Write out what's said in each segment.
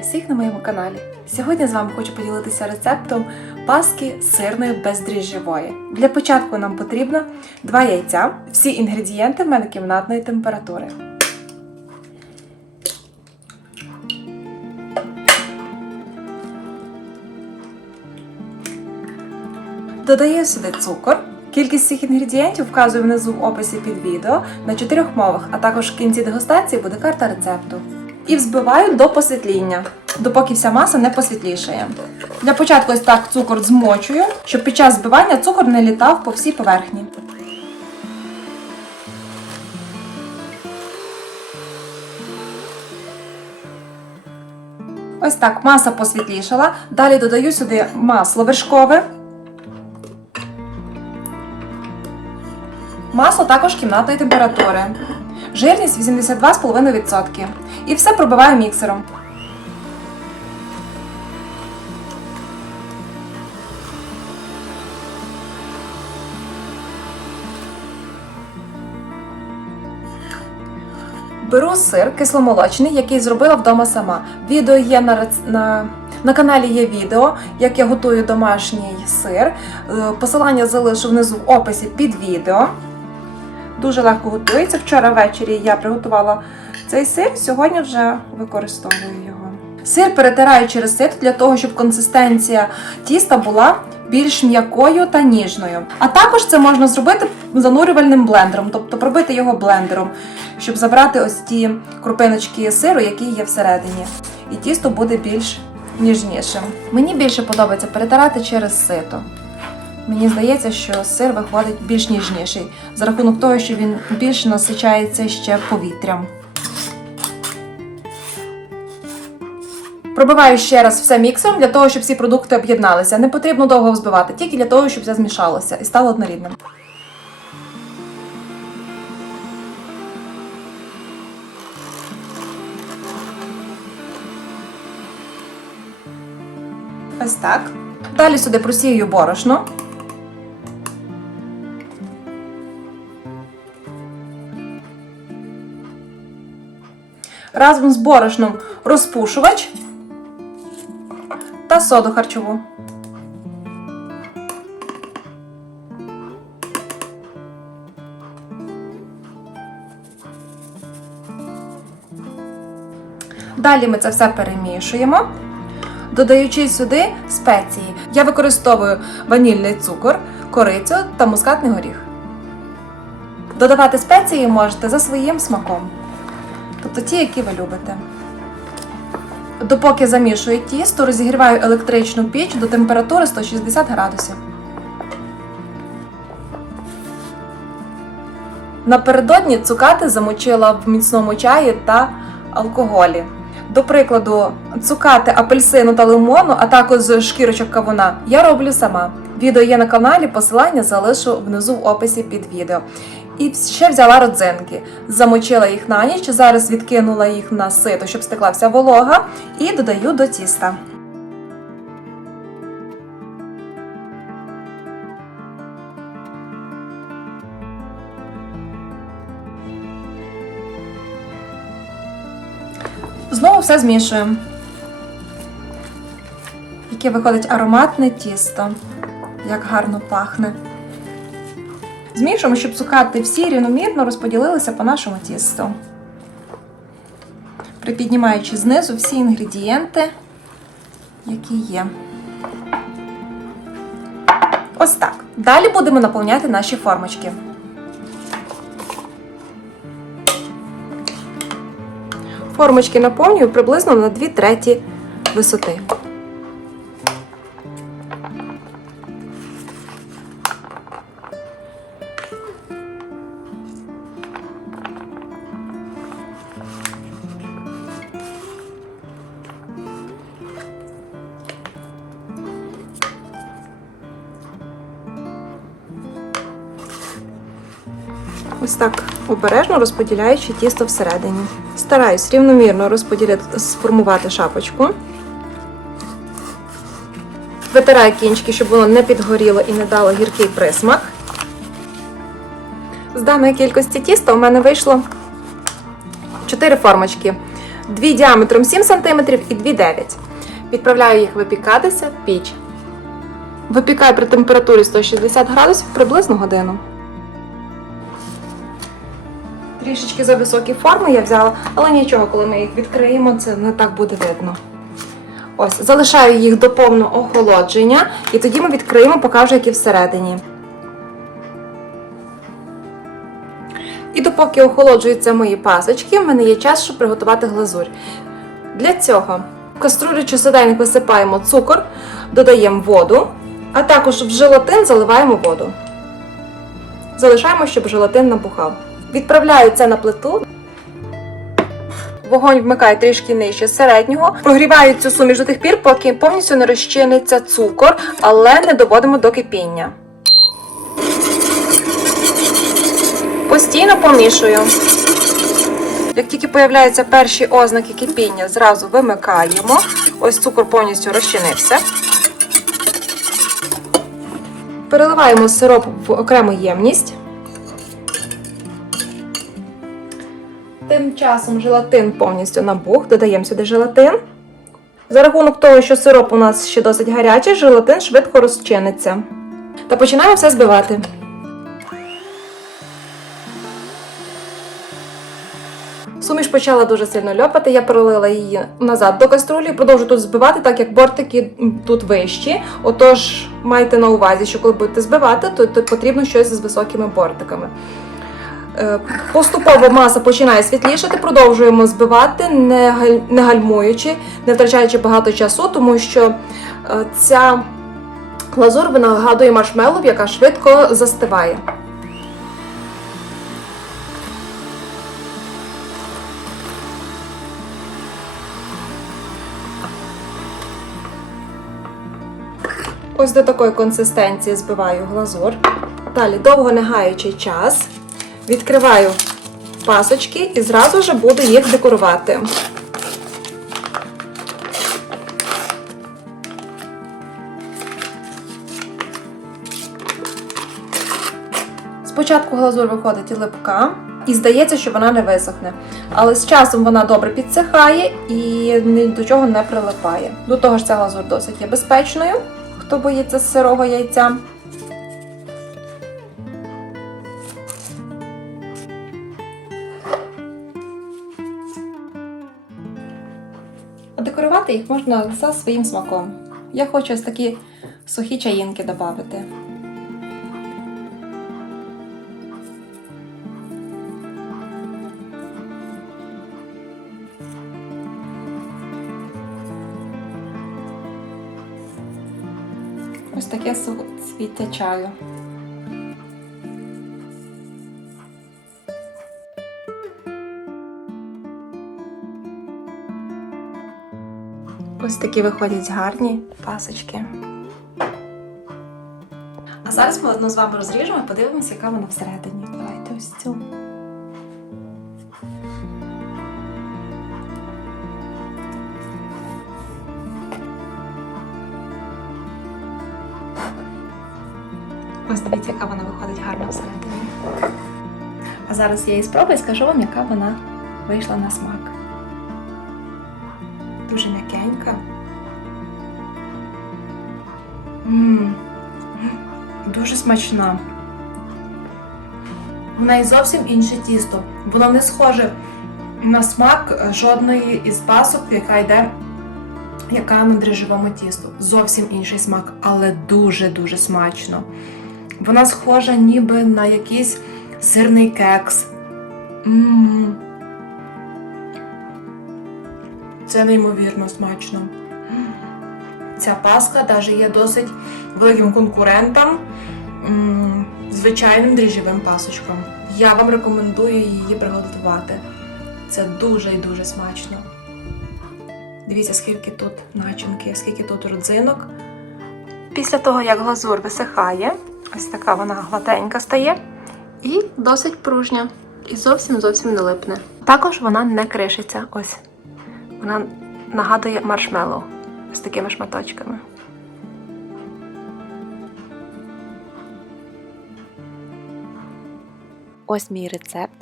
всіх на моєму каналі. Сьогодні з вами хочу поділитися рецептом паски сирної бездріжджової. Для початку нам потрібно 2 яйця. Всі інгредієнти в мене кімнатної температури. Додаю сюди цукор. Кількість цих інгредієнтів вказую внизу в описі під відео на чотирьох мовах, а також в кінці дегустації буде карта рецепту. І взбиваю до посвітління, допоки вся маса не посвітлішає. Для початку ось так цукор змочую, щоб під час збивання цукор не літав по всій поверхні. Ось так маса посвітлішала. Далі додаю сюди масло вершкове. Масло також кімнатної температури. Жирність 82,5%. І все пробиваю міксером. Беру сир кисломолочний, який зробила вдома сама. Відео є на, на, на каналі є відео, як я готую домашній сир. Е, Посилання залишу внизу в описі під відео. Дуже легко готується. Вчора ввечері я приготувала цей сир, сьогодні вже використовую його. Сир перетираю через сито для того, щоб консистенція тіста була більш м'якою та ніжною. А також це можна зробити занурювальним блендером, тобто пробити його блендером, щоб забрати ось ті крупиночки сиру, які є всередині. І тісто буде більш ніжнішим. Мені більше подобається перетирати через сито. Мені здається, що сир виходить більш ніжніший за рахунок того, що він більш насичається ще повітрям. Пробиваю ще раз все міксером для того, щоб всі продукти об'єдналися. Не потрібно довго взбивати, тільки для того, щоб все змішалося і стало однорідним. Ось так. Далі сюди просію борошно. Разом з борошном розпушувач та соду харчову. Далі ми це все перемішуємо, додаючи сюди спеції. Я використовую ванільний цукор, корицю та мускатний горіх. Додавати спеції можете за своїм смаком, тобто ті, які ви любите. Допоки замішую тісто, розігріваю електричну піч до температури 160 градусів. Напередодні цукати замочила в міцному чаї та алкоголі. До прикладу, цукати апельсину та лимону, а також шкірочок кавуна я роблю сама. Відео є на каналі, посилання залишу внизу в описі під відео. І ще взяла родзинки, замочила їх на ніч, зараз відкинула їх на сито, щоб стекла вся волога, і додаю до тіста. Знову все змішуємо. Яке виходить ароматне тісто, як гарно пахне. Змішуємо, щоб цукати всі рівномірно розподілилися по нашому тісту. Припіднімаючи знизу всі інгредієнти, які є. Ось так. Далі будемо наповняти наші формочки. Формочки наповнюю приблизно на 2 треті висоти. Ось так обережно розподіляючи тісто всередині. Стараюсь рівномірно розподілити, сформувати шапочку. Витираю кінчики, щоб воно не підгоріло і не дало гіркий присмак. З даної кількості тіста у мене вийшло 4 формочки. Дві діаметром 7 см і дві 9 Відправляю їх випікатися в піч. Випікаю при температурі 160 градусів приблизно годину. Трішечки за високі форми я взяла, але нічого, коли ми їх відкриємо, це не так буде видно. Ось, залишаю їх до повного охолодження, і тоді ми відкриємо, покажу, які всередині. І допоки охолоджуються мої пасочки, в мене є час, щоб приготувати глазурь. Для цього в каструлю чи сидельник висипаємо цукор, додаємо воду, а також в желатин заливаємо воду. Залишаємо, щоб желатин набухав. Відправляю це на плиту. Вогонь вмикаю трішки нижче середнього. Прогріваю цю суміш до тих пір, поки повністю не розчиниться цукор, але не доводимо до кипіння. Постійно помішую. Як тільки появляються перші ознаки кипіння, зразу вимикаємо. Ось цукор повністю розчинився. Переливаємо сироп в окрему ємність. Тим часом желатин повністю набух, додаємо сюди желатин. За рахунок того, що сироп у нас ще досить гарячий, желатин швидко розчиниться. Та починаємо все збивати. Суміш почала дуже сильно льопати, я перелила її назад до каструлі, продовжу тут збивати, так як бортики тут вищі. Отож, майте на увазі, що коли будете збивати, то, то потрібно щось з високими бортиками. Е, Поступово маса починає світлішати, продовжуємо збивати, не, галь- не гальмуючи, не втрачаючи багато часу, тому що е, ця глазур нагадує маршмеллоу, яка швидко застиває. Ось до такої консистенції збиваю глазур. Далі, довго не гаючи час, відкриваю пасочки і зразу ж буду їх декорувати. Спочатку глазур виходить липка, і здається, що вона не висохне. Але з часом вона добре підсихає і ні до чого не прилипає. До того ж, ця глазур досить є безпечною, хто боїться сирого яйця. Декорувати їх можна за своїм смаком. Я хочу ось такі сухі чаїнки додати. Ось таке цвіття чаю. Ось такі виходять гарні пасочки. А зараз ми одну з вами розріжемо і подивимося, яка вона всередині. Давайте ось цю. Ось дивіться, яка вона виходить гарно всередині. А зараз я її спробую і скажу вам, яка вона вийшла на смак. Дуже м'якенька. Мм, дуже смачна. В неї зовсім інше тісто. Воно не схоже на смак жодної із пасок, яка йде, яка на дріжджовому тісту. Зовсім інший смак, але дуже-дуже смачно. Вона схожа ніби на якийсь сирний кекс. М. Це неймовірно смачно. Ця паска навіть є досить великим конкурентом звичайним дріжджовим пасочкам. Я вам рекомендую її приготувати. Це дуже і дуже смачно. Дивіться, скільки тут начинки, скільки тут родзинок. Після того, як глазур висихає, ось така вона гладенька стає і досить пружня. І зовсім зовсім не липне. Також вона не кришиться. Ось. Вона нагадує маршмеллоу з такими шматочками. Ось мій рецепт.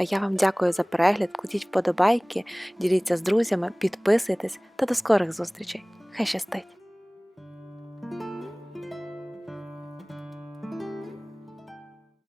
Я вам дякую за перегляд, кладіть вподобайки, діліться з друзями, підписуйтесь та до скорих зустрічей. Хай щастить!